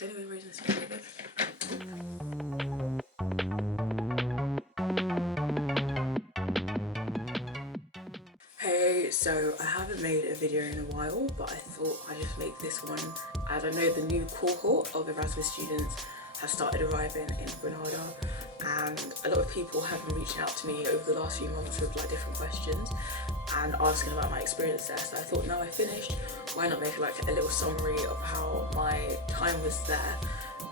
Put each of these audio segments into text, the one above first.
Is anyone raising this good? Hey, so I haven't made a video in a while, but I thought I'd just make this one as I know the new cohort of Erasmus students have started arriving in Granada, and a lot of people have been reaching out to me over the last few months with like different questions and asking about my experience there. So I thought, now I finished, why not make like a little summary of how my time was there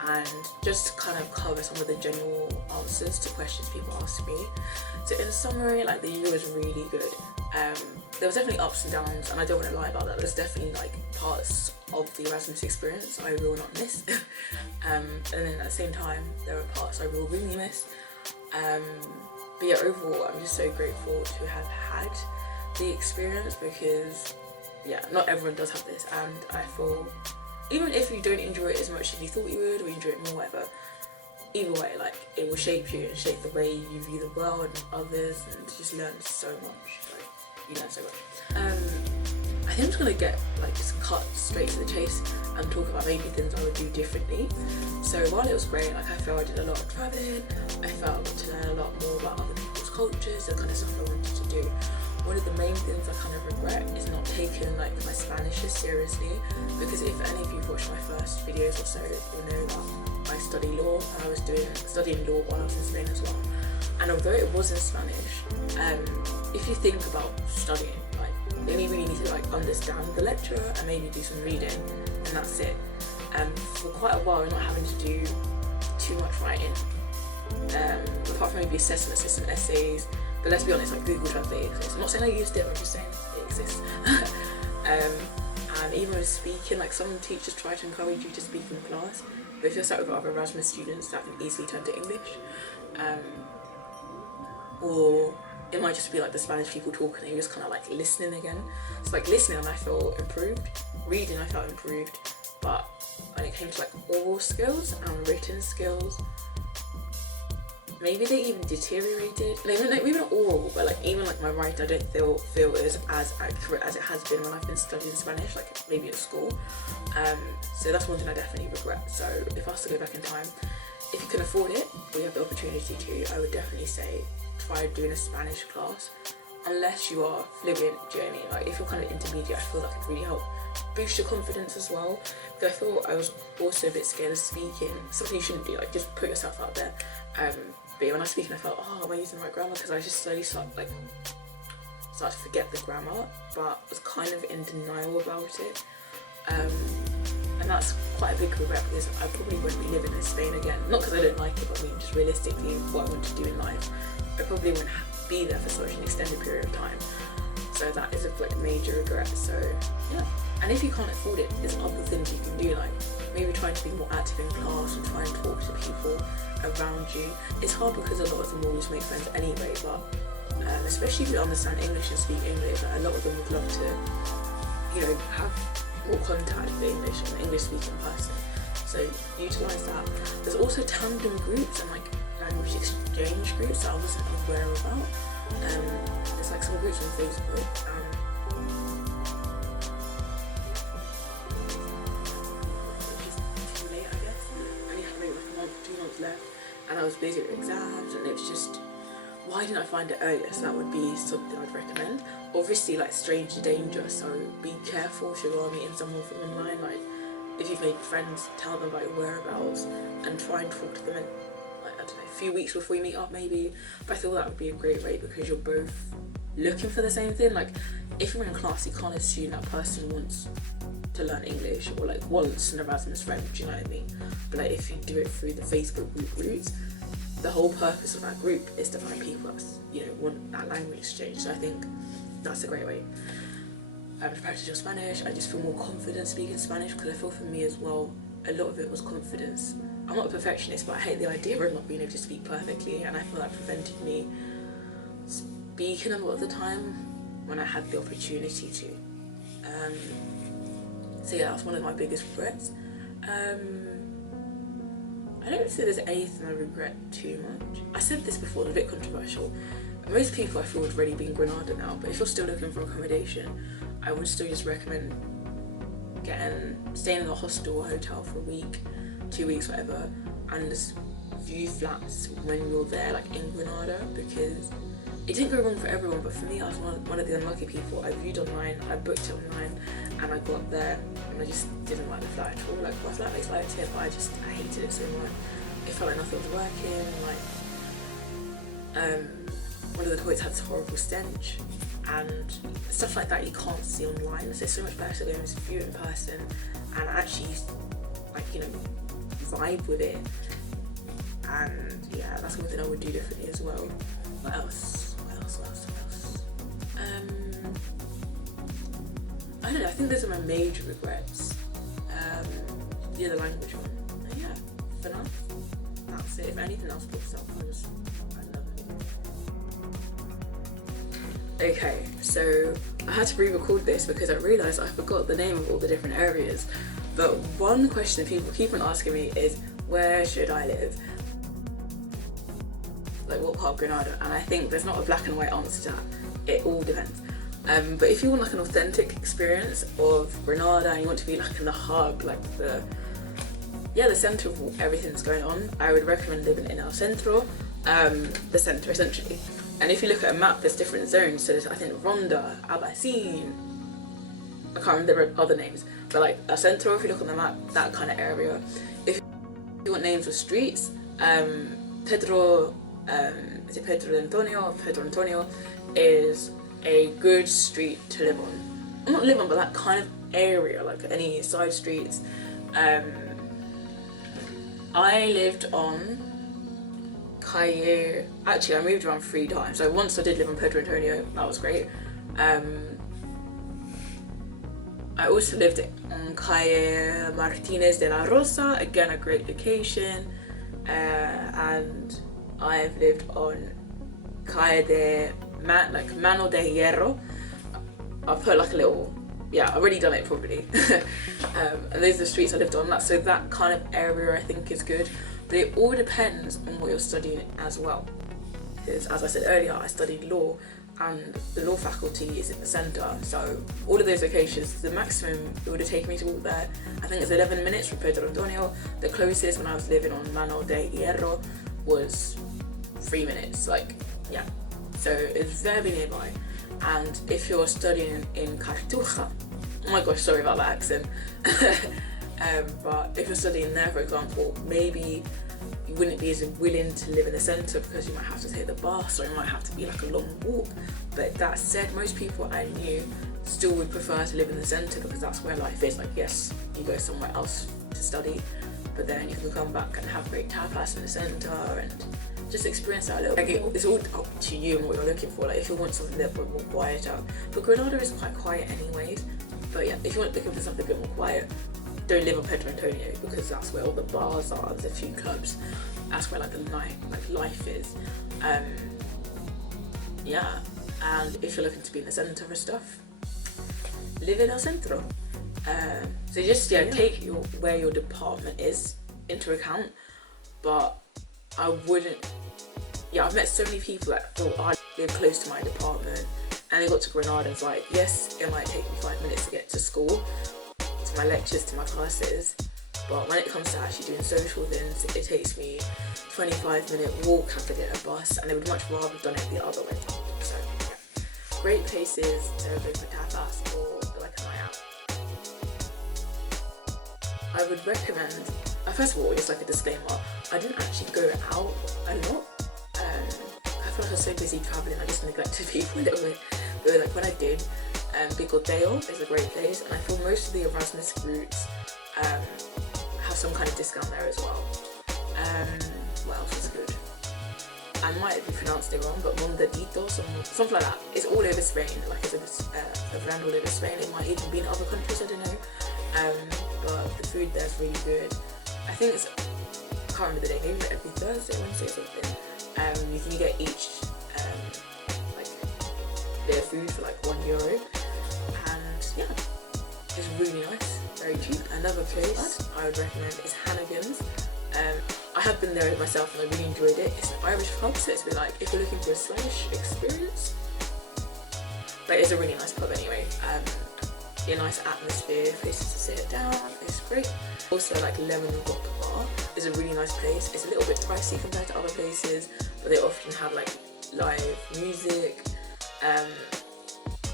and just kind of cover some of the general answers to questions people ask me. So in summary, like the year was really good. There was definitely ups and downs, and I don't want to lie about that. There's definitely like parts of the Erasmus experience I will not miss. And then at the same time, there are parts I will really miss. But yeah, overall, I'm just so grateful to have had the experience, because yeah, not everyone does have this, and I feel even if you don't enjoy it as much as you thought you would, or you enjoy it more, whatever, either way, like it will shape you and shape the way you view the world and others, and just learn so much. Like you learn so much. I think I'm just gonna just cut straight to the chase and talk about maybe things I would do differently. So while it was great, like I felt I did a lot of traveling, I felt I got to learn a lot more about other people's cultures, the kind of stuff I wanted to do. One of the main things I kind of regret is not taking like my Spanish as seriously, because if any of you watched my first videos or so, you'll know that I study law, and I was studying law while I was in Spain as well. And although it was in Spanish, if you think about studying, like you only really need to like understand the lecturer and maybe do some reading, and that's it. For quite a while, you're not having to do too much writing, apart from maybe assessments, some essays. But let's be honest, like Google Translate exists. I'm not saying I used it, I'm just saying it exists. And even with speaking, like some teachers try to encourage you to speak in class, but if you're sat with other Erasmus students, that can easily turn to English. Or it might just be like the Spanish people talking and you're just kind of like listening again. So like listening, I felt improved. Reading, I felt improved. But when it came to like oral skills and written skills, maybe they even deteriorated. Maybe not oral, but like even like my writing, I don't feel is as accurate as it has been when I've been studying Spanish, like maybe at school. So that's one thing I definitely regret. So if I was to go back in time, if you can afford it or you have the opportunity to, I would definitely say try doing a Spanish class, unless you are fluent. Do you know what I mean? Like if you're kind of intermediate, I feel that could really help boost your confidence as well. Because I feel I was also a bit scared of speaking. Something you shouldn't do, like just put yourself out there. But when I was speaking, I felt, oh, am I using the right grammar? Because I just slowly started to forget the grammar, but was kind of in denial about it. And that's quite a big regret, because I probably wouldn't be living in Spain again. Not because I don't like it, but I mean just realistically what I want to do in life. I probably wouldn't be there for such an extended period of time. So that is a major regret. So yeah. And if you can't afford it, there's other things you can do, like maybe trying to be more active in class and try and talk to people around you. It's hard because a lot of them always make friends anyway, but especially if you understand English and speak English, like, a lot of them would love to, have more contact with English and English speaking person. So utilise that. There's also tandem groups and like language exchange groups that I wasn't aware about. There's like some groups on Facebook. Left, and I was busy with exams, and it was just, why didn't I find it earlier? So that would be something I'd recommend. Obviously, like stranger danger, so be careful if you're meeting someone from online. Like if you've made friends, tell them about your whereabouts and try and talk to them in, like, I don't know, a few weeks before you meet up maybe. But I feel that would be a great way, because you're both looking for the same thing. Like if you're in a class, you can't assume that person wants to learn English or like wants an Erasmus friend, do you know what I mean? But like if you do it through the Facebook group routes, the whole purpose of that group is to find people that want that language exchange. So I think that's a great way. To practice your Spanish. I just feel more confident speaking Spanish, because I feel for me as well, a lot of it was confidence. I'm not a perfectionist, but I hate the idea of not being able to speak perfectly, and I feel that prevented me speaking a lot of the time when I had the opportunity to. So yeah, that's one of my biggest regrets. I don't say there's anything I regret too much. I said this before, it's a bit controversial. Most people I feel would already be in Granada now, but if you're still looking for accommodation, I would still just recommend staying in a hostel or hotel for a week, 2 weeks, whatever, and just view flats when you're there, like in Granada, because it didn't go wrong for everyone, but for me, I was one of the unlucky people. I viewed online, I booked it online, and I got there and I just didn't like the flat at all. Like, my flatmates liked it, but I hated it so much. It felt like nothing was working. Like, one of the toilets had this horrible stench, and stuff like that you can't see online. So it's so much better to go and view it in person and actually, like, you know, vibe with it. And yeah, that's one thing I would do differently as well. What else? I don't know, I think those are my major regrets. The other language one. And yeah, for now, that's it. If anything else pops up, I'll just add another video. Okay, so I had to re-record this because I realised I forgot the name of all the different areas. But one question people keep on asking me is, where should I live? Like, what part of Granada? And I think there's not a black and white answer to that. It all depends. But if you want like an authentic experience of Granada and you want to be like in the hub, like the centre of everything that's going on, I would recommend living in El Centro, the centre essentially. And if you look at a map, there's different zones. So there's, I think, Ronda, Albaicin, I can't remember the other names, but like El Centro, if you look on the map, that kind of area. If you want names of streets, Pedro Antonio is a good street to live on. Not live on, but that kind of area, like any side streets. I lived on Calle. Actually, I moved around 3 times. So once I did live on Pedro Antonio, that was great. I also lived on Calle Martinez de la Rosa, again a great location. And I've lived on Calle de Mano de Hierro. I've put like a little, yeah, I've already done it probably. And those are the streets I lived on. So that kind of area I think is good. But it all depends on what you're studying as well. Because as I said earlier, I studied law and the law faculty is in the centre. So all of those locations, the maximum it would have taken me to walk there, I think it's 11 minutes from Pedro Antonio. The closest when I was living on Mano de Hierro was 3 minutes, like, yeah. So it's very nearby. And if you're studying in Cartuja, oh my gosh, sorry about that accent. But if you're studying there, for example, maybe you wouldn't be as willing to live in the centre because you might have to take the bus or it might have to be like a long walk. But that said, most people I knew still would prefer to live in the centre because that's where life is. Like, yes, you go somewhere else to study, but then you can come back and have great tapas in the centre and just experience that a little bit. It's all up to you and what you're looking for. Like, if you want something a little bit more quieter, but Granada is quite quiet anyways. But yeah, if you want looking for something a bit more quiet, don't live on Pedro Antonio because that's where all the bars are. There's a few clubs. That's where like the night, like life is. Yeah, and if you're looking to be in the centre of stuff, live in El Centro. So just take where your department is into account. But I wouldn't. Yeah, I've met so many people that thought I live close to my department, and they got to Granada and it's like, yes, it might take me 5 minutes to get to school, to my lectures, to my classes, but when it comes to actually doing social things, it takes me 25-minute walk, have to get a bus, and I would much rather have done it the other way. So yeah, great places to go for tapas or go like a night out. I would recommend, first of all, just like a disclaimer, I didn't actually go out a lot. I feel like I was so busy travelling, I just neglected people a little bit. But like when I did, Dealz is a great place, and I feel most of the Erasmus routes have some kind of discount there as well. What else is good? I might be pronounced it wrong, but Mondaditos or something like that. It's all over Spain, like it's a brand all over Spain. It might even be in other countries, I don't know. But the food there's really good. I think it's, I can't remember the day, maybe every Thursday, Wednesday or something. You can get each like their food for like €1, and yeah, it's really nice, very cheap. Another place I would recommend is Hannigan's. I have been there myself and I really enjoyed it. It's an Irish pub, so it's a bit like if you're looking for a Spanish experience, but it's a really nice pub anyway. actually a nice atmosphere, places to sit down, it's great. Also like Lemon Rock Bar is a really nice place. It's a little bit pricey compared to other places, but they often have like live music,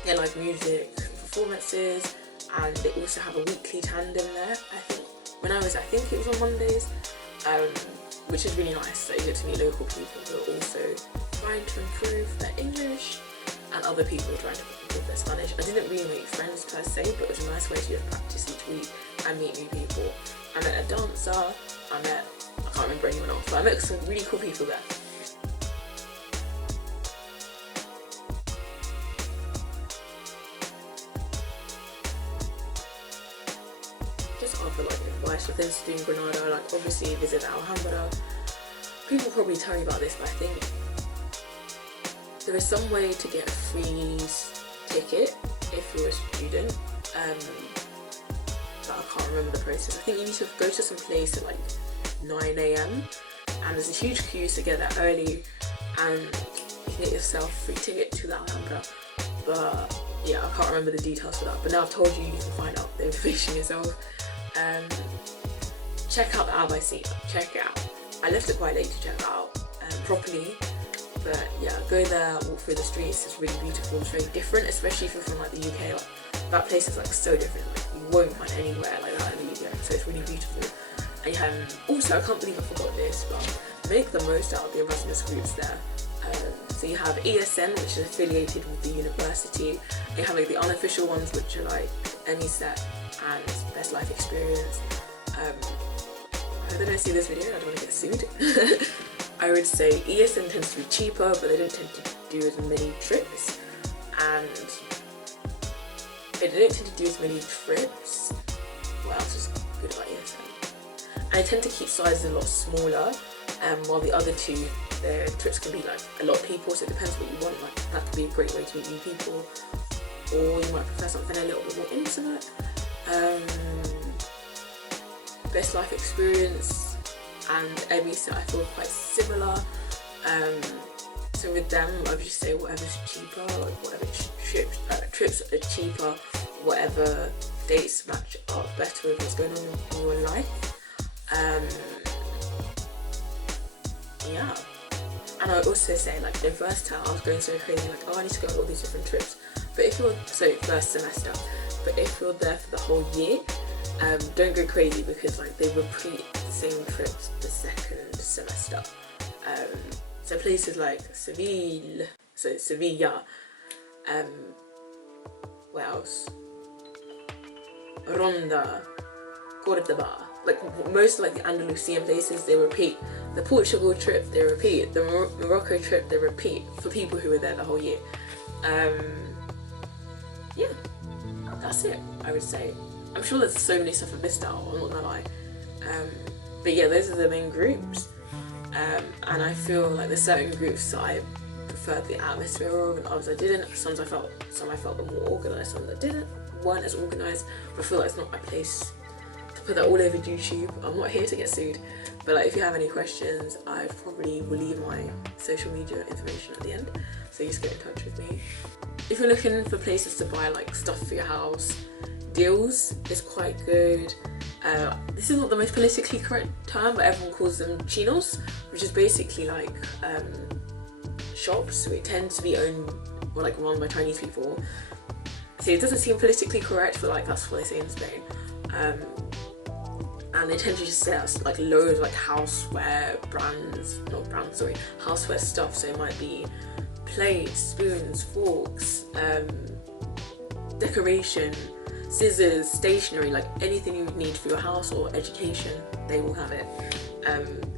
live music performances, and they also have a weekly tandem there. I think it was on Mondays, which is really nice. So you get to meet local people who are also trying to improve their English, and other people who are trying to improve their Spanish. I didn't really make friends per se, but it was a nice way to just practice each week and meet new people. I met a dancer, I can't remember anyone else, but I met some really cool people there. Just other like advice for things to do in Granada, like obviously visit the Alhambra. People probably tell you about this, but I think there is some way to get a free ticket if you're a student, but I can't remember the process. I think you need to go to some place at like 9 AM and there's a huge queue to get there early, and you can get yourself a free ticket to the Alhambra. But yeah, I can't remember the details for that, but now I've told you, you can find out the information yourself. Check out the Emycet, check it out. I left it quite late to check it out properly, but yeah, go there, walk through the streets. It's really beautiful, it's very different, especially if you're from like the UK. Like, that place is like so different, like you won't find anywhere like that in the UK, so it's really beautiful. And you have, also I can't believe I forgot this, but make the most out of the Erasmus groups there. So you have ESN, which is affiliated with the university. You have like the unofficial ones, which are like Emycet and Best Life Experience. I hope they don't see this video, I don't want to get sued. I would say ESN tends to be cheaper, but they don't tend to do as many trips. And they don't tend to do as many trips. What else is good about ESN? And they tend to keep sizes a lot smaller, while the other two, their trips can be like a lot of people, so it depends what you want. Like that could be a great way to meet new people, or you might prefer something a little bit more intimate. Best Life Experience and Emycet I feel quite similar. So with them, I would just say whatever's cheaper, like whatever trips are cheaper, whatever dates match up better with what's going on in your life. Yeah. And I would also say, like, the first time I was going so crazy, like, oh, I need to go on all these different trips. But if you're, first semester, but if you're there for the whole year, don't go crazy, because like they repeat the same trips the second semester. So places like Seville, Sevilla, what else? Ronda, Cordoba, like most like the Andalusian places, they repeat. The Portugal trip, they repeat. The Morocco trip, they repeat for people who were there the whole year. Yeah, that's it, I would say. I'm sure there's so many stuff I missed out, I'm not gonna lie. But yeah, those are the main groups. And I feel like there's certain groups that I preferred the atmosphere of and others I didn't. Some I felt were more organised, some that didn't, weren't as organised. But I feel like it's not my place to put that all over YouTube. I'm not here to get sued. But like, if you have any questions, I probably will leave my social media information at the end, so just get in touch with me. If you're looking for places to buy like stuff for your house, Dealz is quite good. This is not the most politically correct term, but everyone calls them chinos, which is basically like shops. So it tends to be owned or like run by Chinese people. So it doesn't seem politically correct, but like that's what they say in Spain. And they tend to just sell like loads of like houseware houseware stuff. So it might be plates, spoons, forks, decoration, scissors, stationery, like anything you would need for your house or education, they will have it.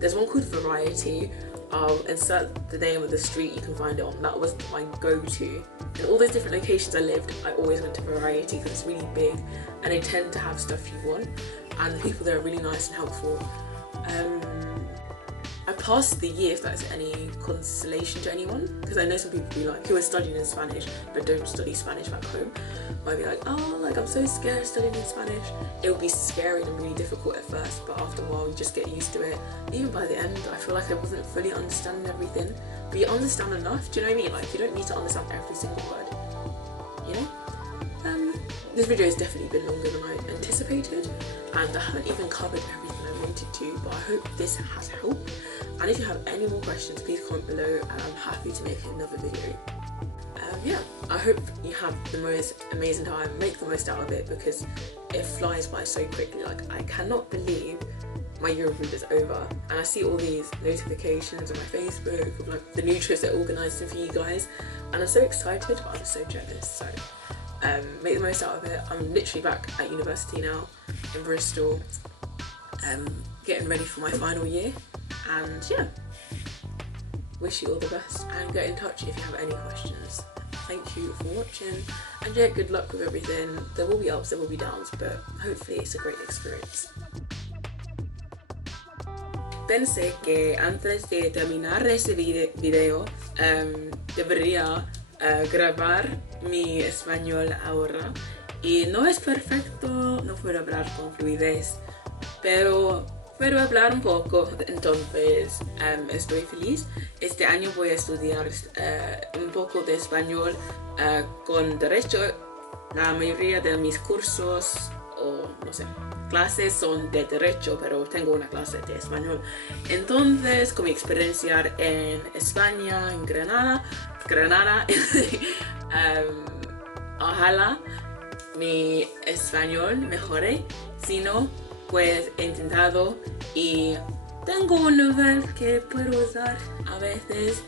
There's one called Variety. I'll insert the name of the street you can find it on. That was my go-to. In all those different locations I lived, I always went to Variety because it's really big and they tend to have stuff you want, and the people there are really nice and helpful. I passed the year, if that's any consolation to anyone, because I know some people be like, who are studying in Spanish but don't study Spanish back home, might be like, oh, like I'm so scared studying in Spanish. It will be scary and really difficult at first, but after a while you just get used to it. Even by the end, I feel like I wasn't fully understanding everything, but you understand enough, do you know what I mean? Like, you don't need to understand every single word, you know? this video has definitely been longer than I anticipated, and I haven't even covered everything I wanted to, but I hope this has helped. And if you have any more questions, please comment below, and I'm happy to make another video. Yeah, I hope you have the most amazing time. Make the most out of it, because it flies by so quickly. Like, I cannot believe my Year Abroad is over, and I see all these notifications on my Facebook of like the new trips they're organising for you guys, and I'm so excited, but I'm so jealous. So make the most out of it. I'm literally back at university now in Bristol, getting ready for my final year, and yeah, wish you all the best, and get in touch if you have any questions. Thank you for watching, and yeah, good luck with everything. There will be ups, there will be downs, but hopefully it's a great experience. Pensé que antes de terminar este video debería grabar mi español ahora, y no es perfecto, no puedo hablar con fluidez, pero puedo hablar un poco, entonces estoy feliz. Este año voy a estudiar un poco de español con derecho. La mayoría de mis cursos, o no sé, clases son de derecho, pero tengo una clase de español. Entonces, con mi experiencia en España, en Granada, ojalá mi español mejore. Si no, pues he intentado y tengo un nivel que puedo usar a veces.